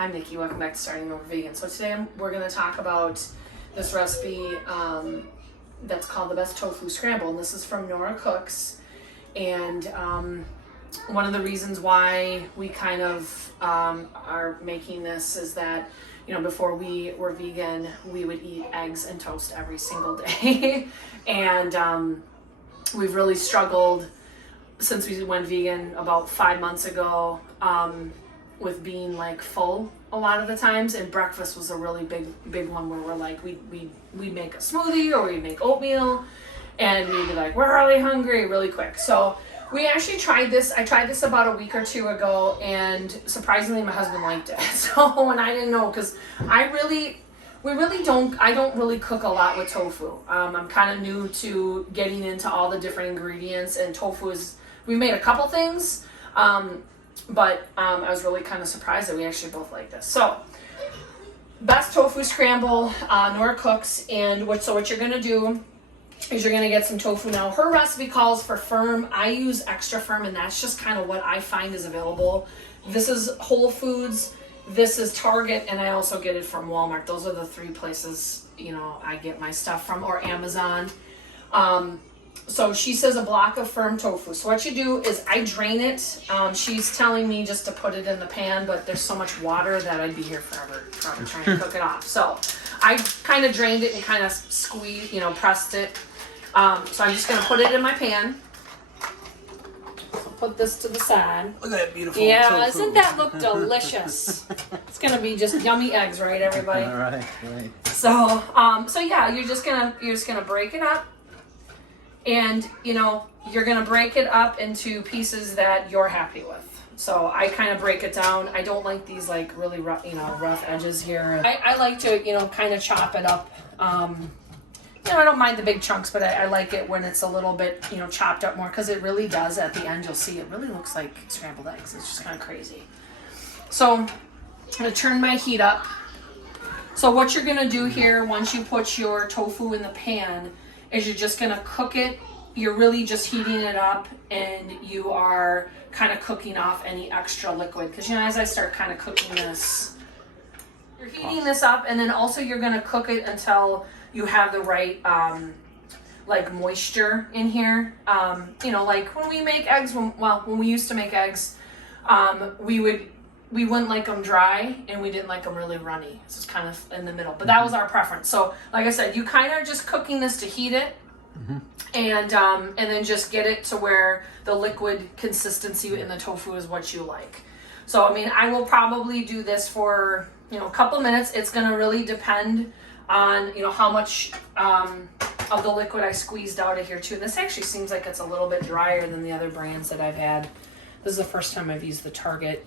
I'm Nikki, welcome back to Starting Over Vegan. So today we're going to talk about this recipe that's called the Best Tofu Scramble, and this is from Nora Cooks. And one of the reasons why we kind of are making this is that, you know, before we were vegan, we would eat eggs and toast every single day. And we've really struggled since we went vegan about 5 months ago with being like full a lot of the times, and breakfast was a really big one where we're like we'd make a smoothie or we'd make oatmeal and we'd be like, we're really hungry really quick. So we actually tried this. I tried this about a week or two ago, and surprisingly my husband liked it. So, and I didn't know, because I don't really cook a lot with tofu. I'm kind of new to getting into all the different ingredients, and tofu is, we made a couple things, but I was really kind of surprised that we actually both like this. So, Best Tofu Scramble, Nora Cooks, and what you're going to do is you're going to get some tofu. Now, her recipe calls for firm. I use extra firm, and that's just kind of what I find is available. This is Whole Foods, this is Target, and I also get it from Walmart. Those are the three places, you know, I get my stuff from, or Amazon. So she says a block of firm tofu. So what you do is I drain it. She's telling me just to put it in the pan, but there's so much water that I'd be here forever trying to cook it off. So I kind of drained it and kind of squeezed, you know, pressed it. So I'm just going to put it in my pan. Put this to the side. Look at that beautiful Yeah, tofu. doesn't that look delicious? It's going to be just yummy eggs, right, everybody? All right. So, so yeah, you're just gonna break it up, and you know, you're gonna break it up into pieces that you're happy with. So I kind of break it down. I don't like these like really rough, you know, rough edges here. I like to, you know, kind of chop it up. You know, I don't mind the big chunks, but I like it when it's a little bit, you know, chopped up more, because it really does. At the end, you'll see it really looks like scrambled eggs. It's just kind of crazy. So I'm gonna turn my heat up. So what you're gonna do here, once you put your tofu in the pan, is you're just gonna cook it. You're really just heating it up, and you are kind of cooking off any extra liquid. Because, you know, as I start kind of cooking this, you're heating this up, and then also you're gonna cook it until you have the right like moisture in here. You know, like when we make eggs, when we used to make eggs, we wouldn't like them dry, and we didn't like them really runny. It's just kind of in the middle, but that was our preference. So like I said, you kind of just cooking this to heat it, and then just get it to where the liquid consistency in the tofu is what you like. So I mean, I will probably do this for, you know, a couple minutes. It's gonna really depend on, you know, how much of the liquid I squeezed out of here too. And this actually seems like it's a little bit drier than the other brands that I've had. This is the first time I've used the Target.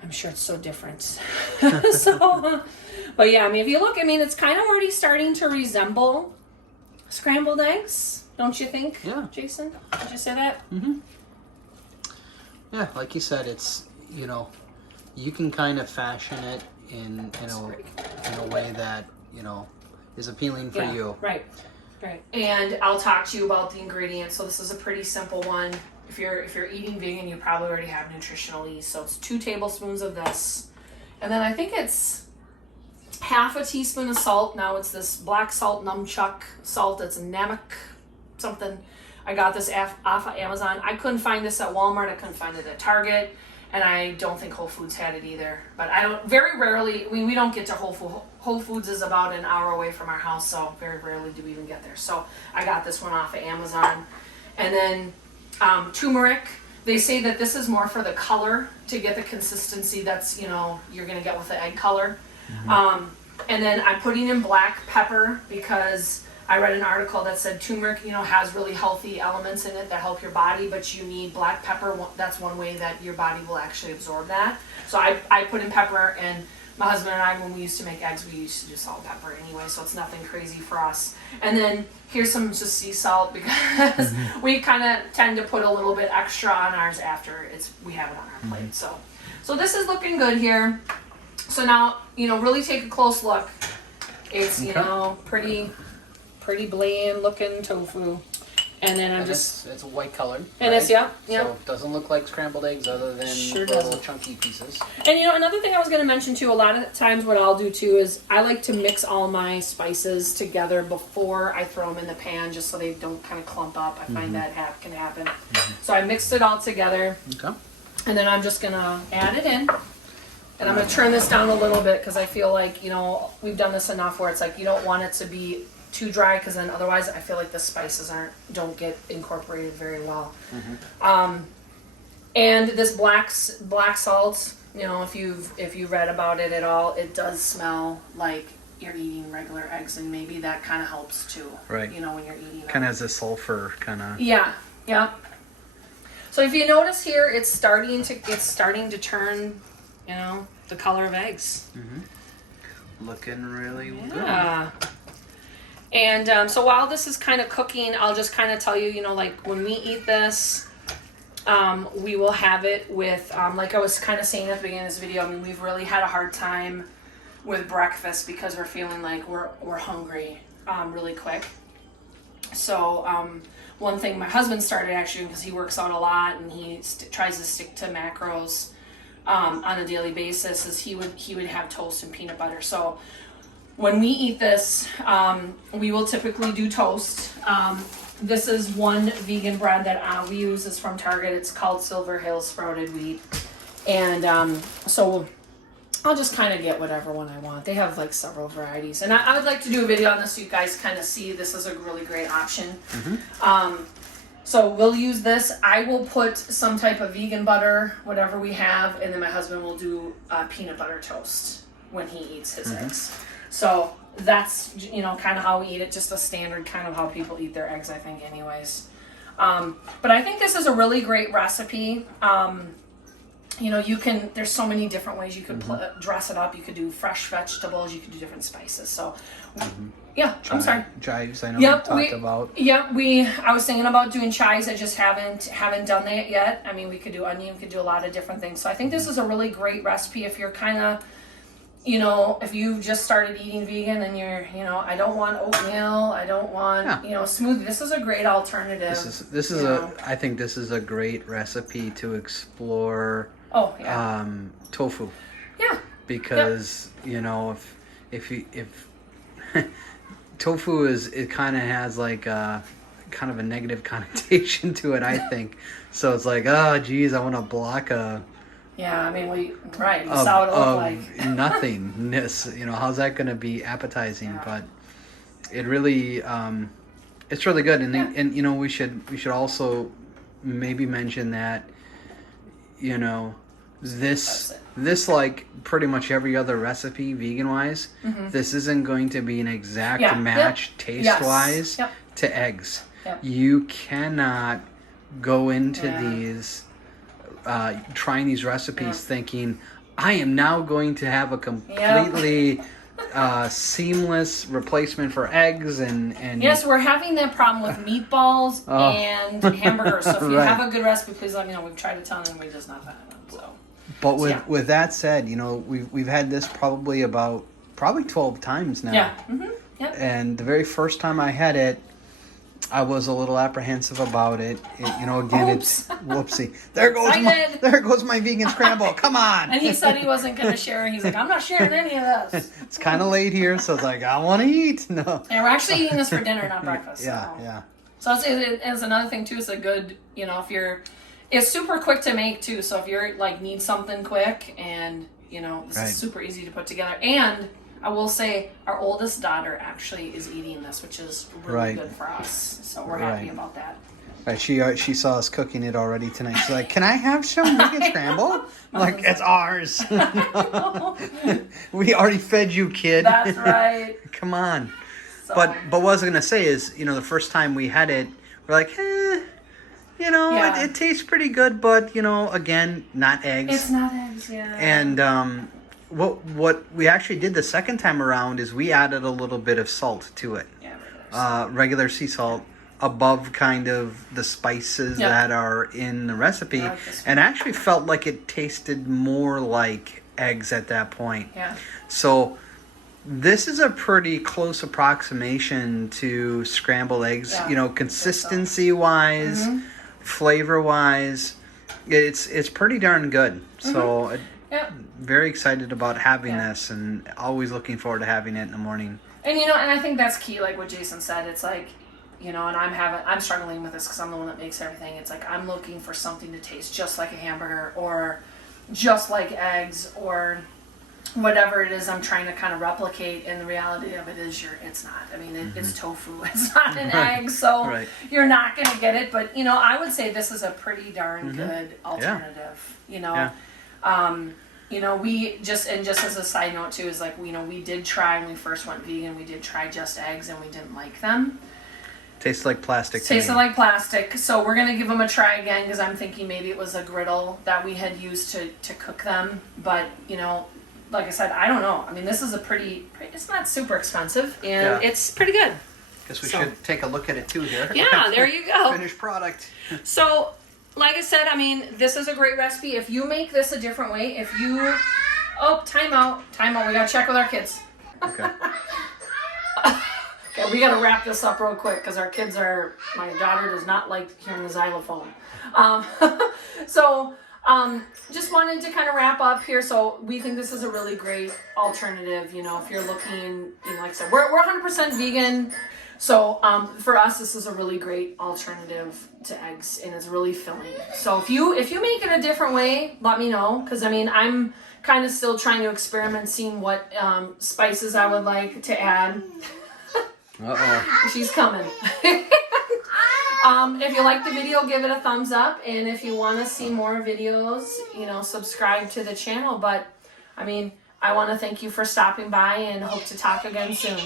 I'm sure it's so different. So, but yeah, I mean, if you look, I mean, it's kind of already starting to resemble scrambled eggs, don't you think? Yeah. Jason, did you say that? Mm-hmm. Yeah, like you said, it's, you know, you can kind of fashion it in a way that, you know, is appealing for you. Right. And I'll talk to you about the ingredients. So this is a pretty simple one. If you're eating vegan, you probably already have nutritional yeast. So it's 2 tablespoons of this, and then I think it's half a teaspoon of salt. Now it's this black salt, nunchuck salt. It's namak something. I got this off of Amazon. I couldn't find this at Walmart. I couldn't find it at Target. And I don't think Whole Foods had it either. But I don't, very rarely, we don't get to Whole Foods. Whole Foods is about an hour away from our house, so very rarely do we even get there. So I got this one off of Amazon. And then turmeric. They say that this is more for the color, to get the consistency that's, you know, you're gonna get with the egg color. And then I'm putting in black pepper, because I read an article that said turmeric, you know, has really healthy elements in it that help your body, but you need black pepper. That's one way that your body will actually absorb that. So I put in pepper, and my husband and I, when we used to make eggs, we used to do salt and pepper anyway, so it's nothing crazy for us. And then here's some just sea salt, because we kind of tend to put a little bit extra on ours after we have it on our plate. So this is looking good here. So now, you know, really take a close look. It's, you know, pretty bland looking tofu. And then I'm And just... it's a white color. And right? it's, yeah. So it doesn't look like scrambled eggs other than Sure little doesn't. chunky pieces. And another thing I was going to mention too, a lot of times what I'll do too is I like to mix all my spices together before I throw them in the pan, just so they don't kind of clump up. I find that can happen. So I mixed it all together. Okay. And then I'm just going to add it in. And I'm going to turn this down a little bit because I feel like, we've done this enough where it's like you don't want it to be too dry, because then otherwise I feel like the spices don't get incorporated very well. And this black salt, if you've read about it at all, it does smell like you're eating regular eggs, and maybe that kind of helps too. Right. When you're eating them. Kind of has a sulfur kind of. Yeah. So if you notice here, it's starting to turn, the color of eggs. Looking really good. Yeah. And so while this is kind of cooking, I'll just kind of tell you, like when we eat this, we will have it with, like I was kind of saying at the beginning of this video, we've really had a hard time with breakfast because we're feeling like we're hungry really quick. So one thing my husband started actually, because he works out a lot and he tries to stick to macros on a daily basis, is he would have toast and peanut butter. So when we eat this, we will typically do toast. This is one vegan bread that we use. It's from Target. It's called Silver Hill Sprouted Wheat. And so I'll just kind of get whatever one I want. They have like several varieties. And I would like to do a video on this so you guys kind of see this is a really great option. So we'll use this. I will put some type of vegan butter, whatever we have, and then my husband will do peanut butter toast when he eats his eggs. So that's, kind of how we eat it, just a standard kind of how people eat their eggs, I think, anyways. But I think this is a really great recipe. There's so many different ways you could dress it up. You could do fresh vegetables, you could do different spices. So, yeah, I'm sorry. Chives, I know we talked about. Yeah, I was thinking about doing chives. I just haven't done that yet. We could do onion, we could do a lot of different things. So I think this is a really great recipe if you're kind of, if you just started eating vegan and you're, I don't want oatmeal, I don't want, smoothie. This is a great alternative. I think this is a great recipe to explore. Oh, yeah. Tofu. Yeah. Because, if tofu it kind of has like kind of a negative connotation to it, I think. So it's like, oh, geez, I want to block a... Yeah, we saw what it looked like. Nothingness, how's that going to be appetizing? Yeah. But it really, it's really good. And we should also maybe mention that, this like pretty much every other recipe vegan wise, this isn't going to be an exact match taste wise to eggs. Yep. You cannot go into these trying these recipes thinking I am now going to have a completely seamless replacement for eggs and yes, we're having that problem with meatballs and hamburgers. So if you have a good recipe, please let me know. We've tried to tell them, we just not found them. So, but with that said, we've had this probably 12 times now. Yeah. Mm-hmm. Yep. And the very first time I had it, I was a little apprehensive about it. Again, it's whoopsie. There goes my vegan scramble. Come on. And he said he wasn't going to share. He's like, I'm not sharing any of this. It's kind of late here, so it's like, I want to eat. No. And we're actually eating this for dinner, not breakfast. Yeah. So it's another thing too. It's a good, it's super quick to make too. So if you're like need something quick and this is super easy to put together. And I will say our oldest daughter actually is eating this, which is really good for us. So we're happy about that. Right, she saw us cooking it already tonight. She's like, "Can I have some vegan scramble?" I'm like, "It's ours. We already fed you, kid." That's right. Come on. So. But what I was gonna say is, the first time we had it, we're like, it tastes pretty good, but again, not eggs. It's not eggs, yeah. And what we actually did the second time around is we added a little bit of salt to it. Yeah, regular sea salt above kind of the spices that are in the recipe, and actually felt like it tasted more like eggs at that point. Yeah. So This is a pretty close approximation to scrambled eggs. Yeah, you know, consistency wise, flavor wise, it's pretty darn good. So very excited about having this, and always looking forward to having it in the morning. And you know, and I think that's key, like what Jason said. It's like, you know, and I'm struggling with this because I'm the one that makes everything. It's like I'm looking for something to taste just like a hamburger or just like eggs or whatever it is I'm trying to kind of replicate, and the reality of it is it's not. I mean, it's tofu. It's not an egg, so you're not going to get it. But, you know, I would say this is a pretty darn good alternative, you know. You know, we just as a side note too, is like, you know, we did try when we first went vegan, we did try just eggs and we didn't like them. Tastes like plastic. Tasted like plastic. So we're going to give them a try again, because I'm thinking maybe it was a griddle that we had used to cook them. But, you know, like I said, I don't know. I mean, this is a it's not super expensive, and it's pretty good. Guess we should take a look at it too here. Yeah, there you go. Finished product. So, like I said, I mean, this is a great recipe. If you make this a different way, time out. We gotta check with our kids. Okay. Okay, we gotta wrap this up real quick because my daughter does not like hearing the xylophone. Just wanted to kind of wrap up here. So we think this is a really great alternative. You know, if you're looking, you know, like I said, we're 100% vegan. So for us, this is a really great alternative to eggs, and it's really filling. So if you make it a different way, let me know, because I mean, I'm kind of still trying to experiment, seeing what spices I would like to add. She's coming. If you like the video, give it a thumbs up, and if you want to see more videos, you know, subscribe to the channel. But I mean, I want to thank you for stopping by, and hope to talk again soon.